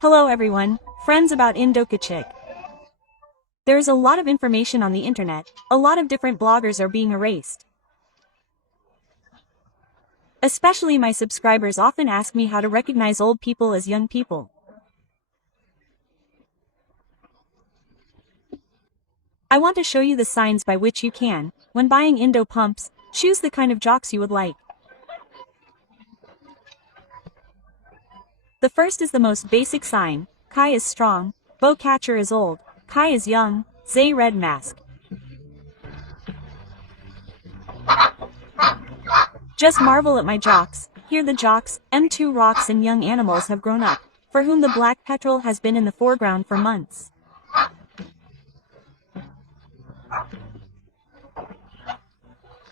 Hello everyone, friends about Indokachik. There's a lot of information on the internet, a lot of different bloggers are being erased. Especially my subscribers often ask me how to recognize old people as young people. I want to show you the signs by which you can, when buying Indo pumps, choose the kind of jocks you would like. The first is the most basic sign. Kai is strong, Bow Catcher is old, Kai is young, Zay red mask. Just marvel at my jocks. Here the jocks, M2 rocks and young animals have grown up, for whom the black petrel has been in the foreground for months.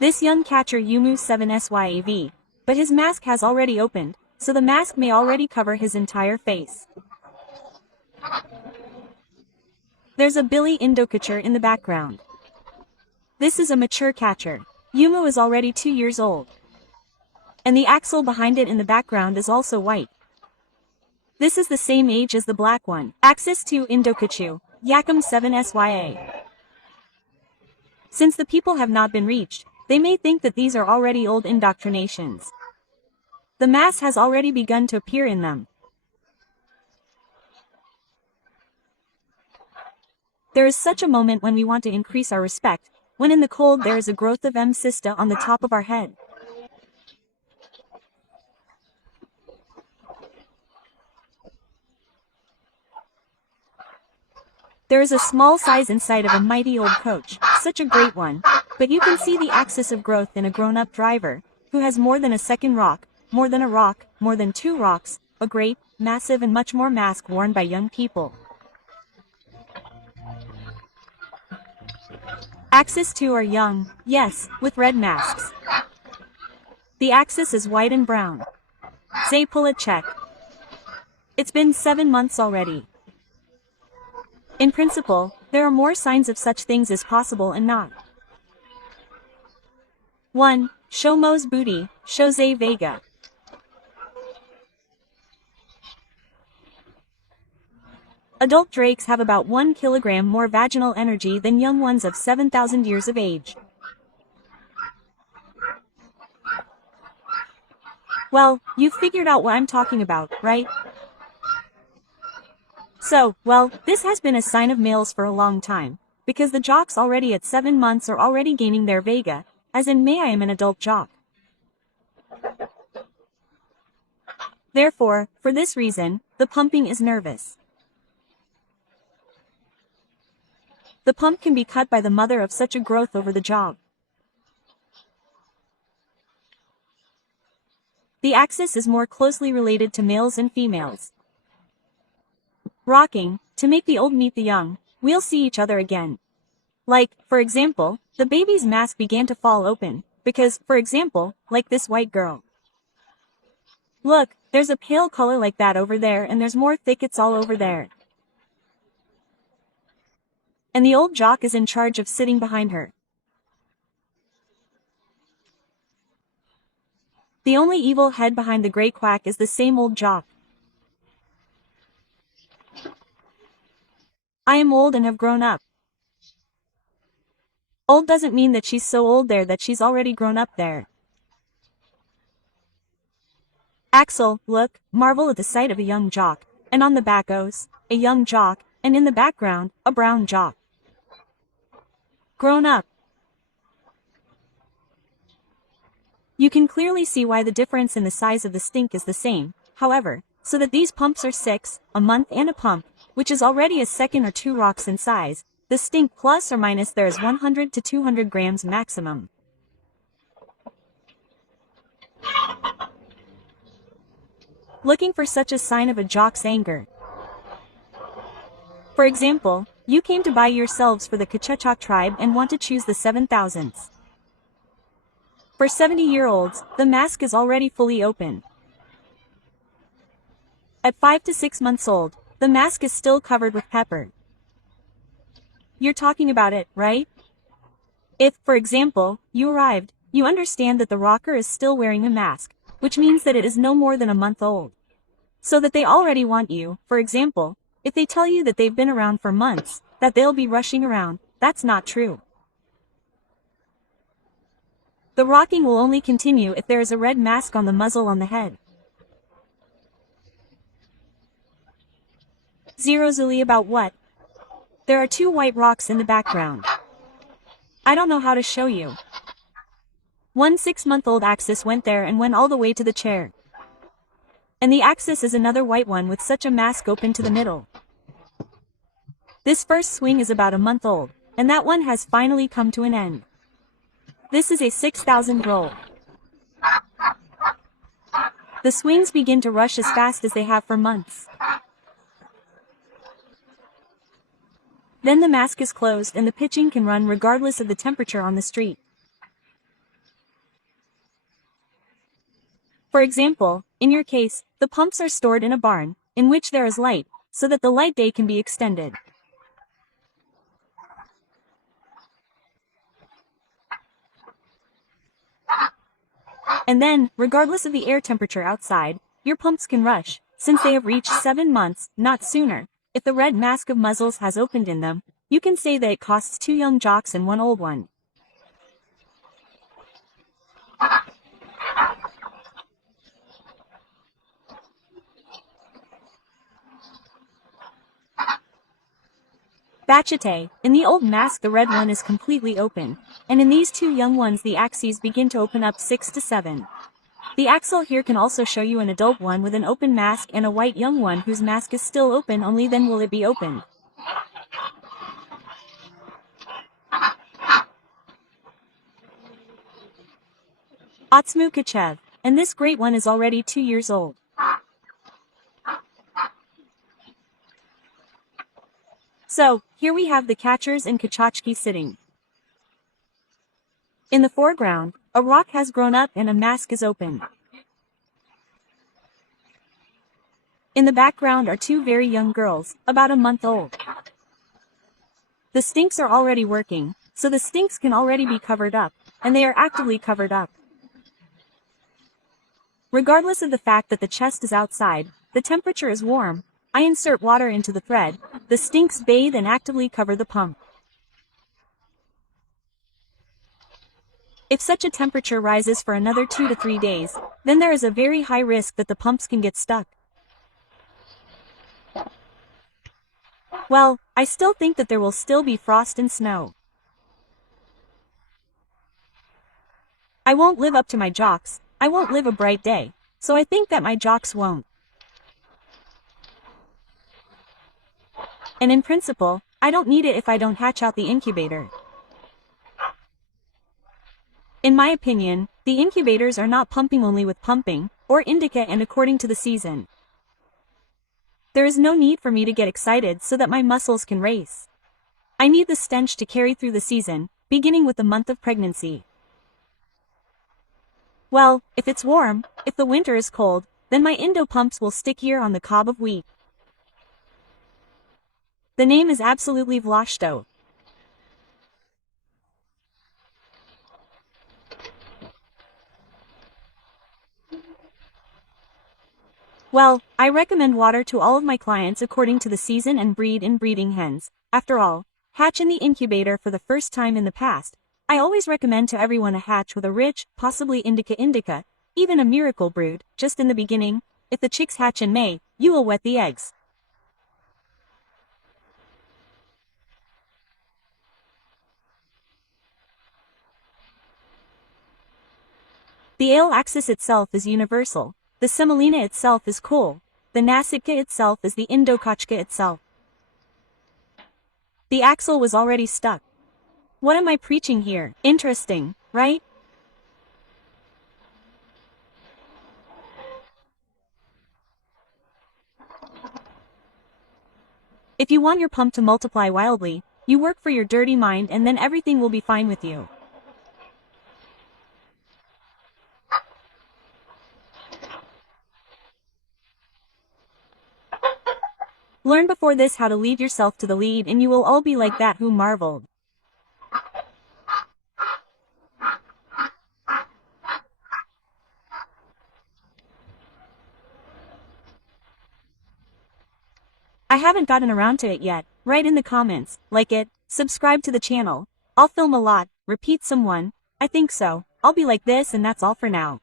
This young catcher Yumu 7 SYAV, but his mask has already opened, so the mask may already cover his entire face. There's a Billy Indokachur in the background. This is a mature catcher. Yumu is already 2 years old. And the axle behind it in the background is also white. This is the same age as the black one. Axis 2 Indokachur, Yakum 7 SYA. Since the people have not been reached, they may think that these are already old indoctrinations. The mass has already begun to appear in them. There is such a moment when we want to increase our respect, when in the cold there is a growth of M-cysta on the top of our head. There is a small size inside of a mighty old coach, such a great one, but you can see the axis of growth in a grown-up driver, who has more than a second rock, more than a rock, more than 2 rocks, a great, massive and much more mask worn by young people. Axis 2 are young, yes, with red masks. The axis is white and brown. Say pull it check. It's been 7 months already. In principle, there are more signs of such things as possible and not. 1. Show Mo's booty, Jose Vega. Adult drakes have about 1 kilogram more vaginal energy than young ones of 7,000 years of age. Well, you've figured out what I'm talking about, right? So, well, this has been a sign of males for a long time, because the jocks already at 7 months are already gaining their Vega, as in May I am an adult jock. Therefore, for this reason, the pumping is nervous. The pump can be cut by the mother of such a growth over the job. The axis is more closely related to males and females. Rocking, to make the old meet the young, we'll see each other again. Like, for example, the baby's mask began to fall open, because, for example, like this white girl. Look, there's a pale color like that over there and there's more thickets all over there. And the old jock is in charge of sitting behind her. The only evil head behind the gray quack is the same old jock. I am old and have grown up. Old doesn't mean that she's so old there that she's already grown up there. Axel, look, marvel at the sight of a young jock, and on the back goes, a young jock, and in the background, a brown jock. Grown up. You can clearly see why the difference in the size of the stink is the same, however, so that these pumps are 6, a month and a pump, which is already a second or 2 rocks in size, the stink plus or minus there is 100 to 200 grams maximum. Looking for such a sign of a jock's anger. For example, you came to buy yourselves for the Kachachak tribe and want to choose the 7,000s. For 70-year-olds, the mask is already fully open. At 5 to 6 months old, the mask is still covered with pepper. You're talking about it, right? If, for example, you arrived, you understand that the rocker is still wearing a mask, which means that it is no more than a month old. So that they already want you. For example, if they tell you that they've been around for months, that they'll be rushing around, that's not true. The rocking will only continue if there is a red mask on the muzzle on the head. 0 Zuli about what? There are 2 white rocks in the background. I don't know how to show you. One 6-month-old Axis went there and went all the way to the chair. And the Axis is another white one with such a mask open to the middle. This first swing is about a month old, and that one has finally come to an end. This is a 6,000 roll. The swings begin to rush as fast as they have for months. Then the mask is closed and the pitching can run regardless of the temperature on the street. For example, in your case, the pumps are stored in a barn, in which there is light, so that the light day can be extended. And then, regardless of the air temperature outside, your pumps can rush, since they have reached 7 months, not sooner. If the red mask of muzzles has opened in them, you can say that it costs 2 young jocks and 1 old one. Bachete, in the old mask the red one is completely open, and in these 2 young ones the axes begin to open up 6 to 7. The axle here can also show you an adult one with an open mask and a white young one whose mask is still open, only then will it be opened. Otsmu Kachev, and this great one is already 2 years old. So, here we have the catchers and Kachachki sitting. In the foreground, a rock has grown up and a mask is open. In the background are 2 very young girls, about a month old. The stinks are already working, so the stinks can already be covered up, and they are actively covered up. Regardless of the fact that the chest is outside, the temperature is warm, I insert water into the thread, the stinks bathe and actively cover the pump. If such a temperature rises for another 2 to 3 days, then there is a very high risk that the pumps can get stuck. Well, I still think that there will still be frost and snow. I won't live up to my jocks, I won't live a bright day, so I think that my jocks won't. And in principle, I don't need it if I don't hatch out the incubator. In my opinion, the incubators are not pumping only with pumping, or indica and according to the season. There is no need for me to get excited so that my muscles can race. I need the stench to carry through the season, beginning with the month of pregnancy. Well, if it's warm, if the winter is cold, then my Indo pumps will stick here on the cob of wheat. The name is absolutely Vlashto. Well, I recommend water to all of my clients according to the season and breed in breeding hens. After all, hatch in the incubator for the first time in the past. I always recommend to everyone a hatch with a rich, possibly indica, even a miracle brood, just in the beginning. If the chicks hatch in May, you will wet the eggs. The ale axis itself is universal. The semolina itself is cool. The nasitka itself is the Indo-Kachka itself. The axle was already stuck. What am I preaching here? Interesting, right? If you want your pump to multiply wildly, you work for your dirty mind and then everything will be fine with you. Learn before this how to lead yourself to the lead and you will all be like that who marveled. I haven't gotten around to it yet. Write in the comments, like it, subscribe to the channel. I'll film a lot, repeat someone. I think so. I'll be like this and that's all for now.